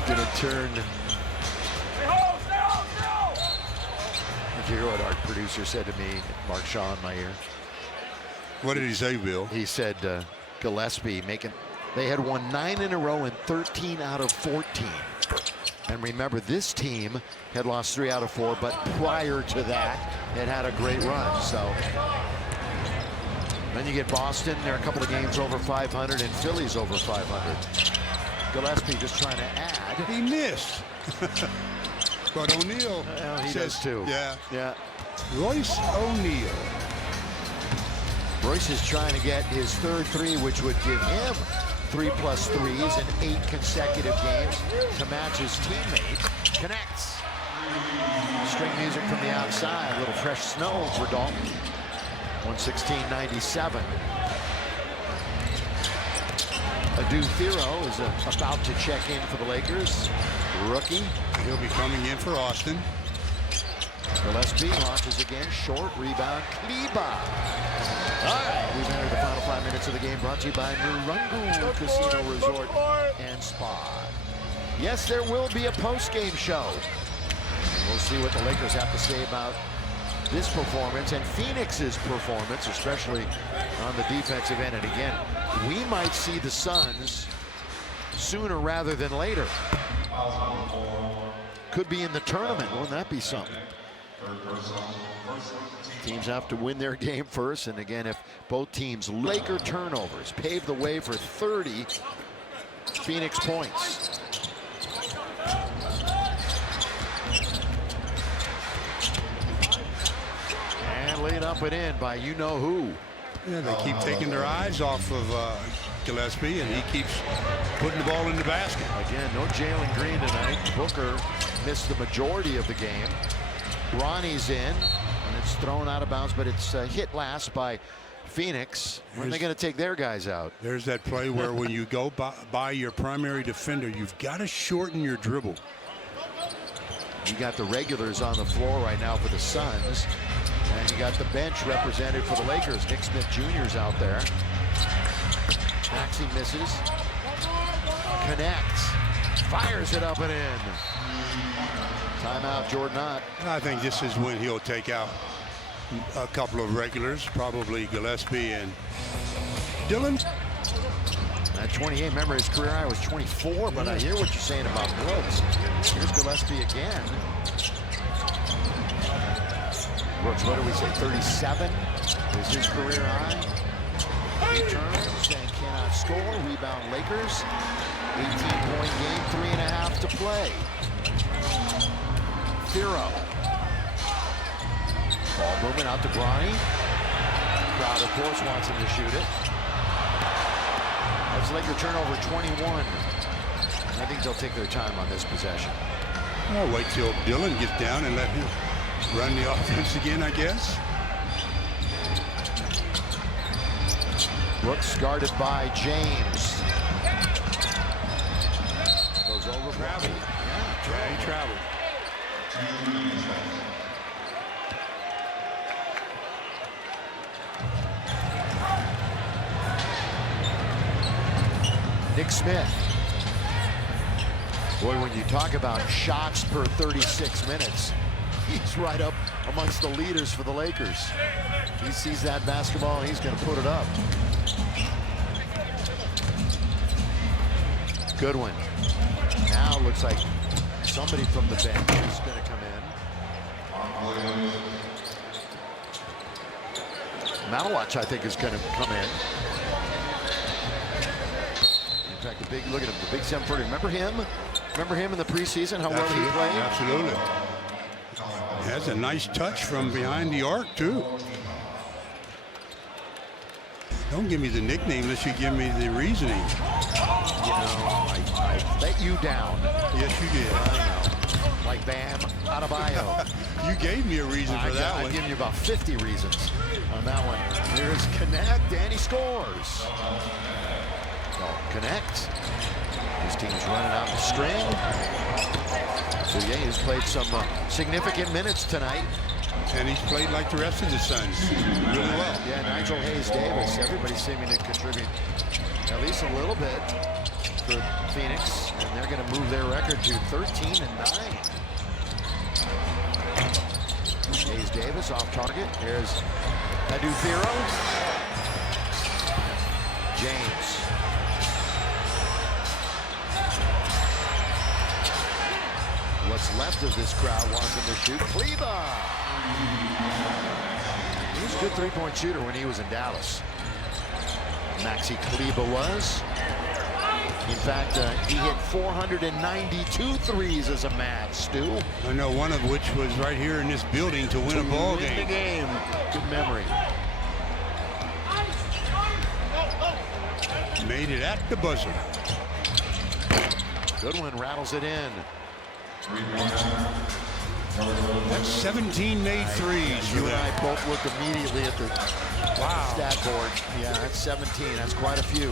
He's going to turn. Did you hear what our producer said to me, Mark Shaw, in my ear? What did he say, Bill? He said Gillespie they had won 9 in a row and 13 out of 14. And remember, this team had lost 3 out of 4, but prior to that, it had a great run. So then you get Boston, they're a couple of games over 500, and Philly's over 500. Gillespie just trying to add. He missed. But O'Neal he does too. Yeah. Royce O'Neal. Royce is trying to get his 3rd 3, which would give him 3+ 3s in 8 consecutive games to match his teammate. Connects. String music from the outside. A little fresh snow for Dalton. 116.97. Adu Thero is about to check in for the Lakers. Rookie. He'll be coming in for Austin. Gillespie launches again. Short rebound. Kleber. All right. We've entered the final 5 minutes of the game, brought to you by Nurungu Casino Resort and Spa. Yes, there will be a post-game show. We'll see what the Lakers have to say about this performance and Phoenix's performance, especially on the defensive end. And again, we might see the Suns sooner rather than later. Could be in the tournament. Wouldn't that be something? Teams have to win their game first. And again, if both teams' Laker turnovers pave the way for 30 Phoenix points. And laid up and in by you-know-who. Yeah, they keep taking their eyes off of Gillespie, and he keeps putting the ball in the basket. Again, no Jalen Green tonight. Booker missed the majority of the game. Bronny's in, and it's thrown out of bounds, but it's hit last by Phoenix. When are they going to take their guys out? There's that play where when you go by your primary defender, you've got to shorten your dribble. You got the regulars on the floor right now for the Suns. And you got the bench represented for the Lakers. Nick Smith Jr. is out there. Maxey misses. Connects. Fires it up and in. Timeout, Jordan Ott. I think this is when he'll take out a couple of regulars, probably Gillespie and Dillon. At 28, remember his career high was 24, but I hear what you're saying about Brooks. Here's Gillespie again. Brooks, what do we say, 37 is his career high. He turns and cannot score. Rebound Lakers. 18-point game, 3.5 to play. Thero. Ball movement out to Bronny. Crowd, of course, wants him to shoot it. That's Laker turnover 21. I think they'll take their time on this possession. I'll wait till Dillon gets down and let him run the offense again, I guess. Brooks guarded by James. Goes over. Travel. Yeah, he traveled. Nick Smith. Boy, when you talk about shots per 36 minutes, he's right up amongst the leaders for the Lakers. He sees that basketball, he's going to put it up. Good one. Now looks like somebody from the bench is going to come in. Malawach, I think, is going to come in. In fact, the big, look at him, the big 7-footer. Remember him? Remember him in the preseason, how well he played? Absolutely. Has a nice touch from behind the arc, too. Don't give me the nickname unless you give me the reasoning. You know, I let you down. Yes, you did. I know. Like Bam Adebayo. You gave me a reason for that one. I've given you about 50 reasons on that one. Here's Connect, and he scores. Connect. His team's running out the string. So yeah, he's played some significant minutes tonight. And he's played like the rest of the Suns really well. Yeah, Nigel Hayes-Davis. Everybody's seeming to contribute at least a little bit for Phoenix. And they're going to move their record to 13-9. Hayes Davis off target. Here's Adufiro. James. What's left of this crowd wants him to shoot. Kleber. He was a good three-point shooter when he was in Dallas. Maxi Kleber was. In fact, he hit 492 threes as a man, Stu. I know, one of which was right here in this building to win a ball game. Good memory. Made it at the buzzer. Goodwin rattles it in. That's 17 made threes. You and I both looked immediately at the stat board. Yeah, that's 17. That's quite a few.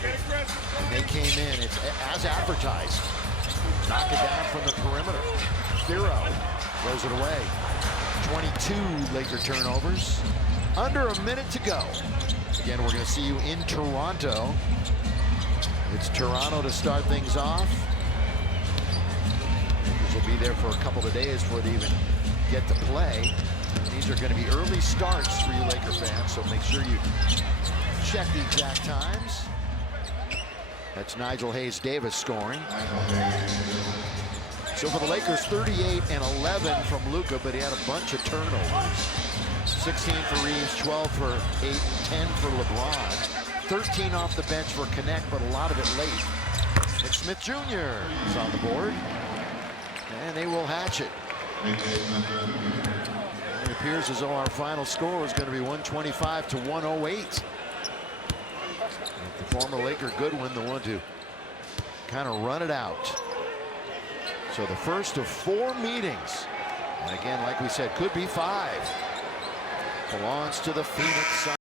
And they came in. It's as advertised. Knock it down from the perimeter. Firo throws it away. 22 Laker turnovers. Under a minute to go. Again, we're going to see you in Toronto. It's Toronto to start things off. Lakers will be there for a couple of days before they even get to play. These are going to be early starts for you Laker fans, so make sure you check the exact times. That's Nigel Hayes Davis scoring. So for the Lakers, 38 and 11 from Luka, but he had a bunch of turnovers. 16 for Reeves, 12 for 8, 10 for LeBron. 13 off the bench for Connect, but a lot of it late. Nick Smith Jr. is on the board. And they will hatch it. It appears as though our final score is going to be 125 to 108. The former Laker Goodwin, the one to kind of run it out. So the first of 4 meetings. And again, like we said, could be 5. Belongs to the Phoenix Suns.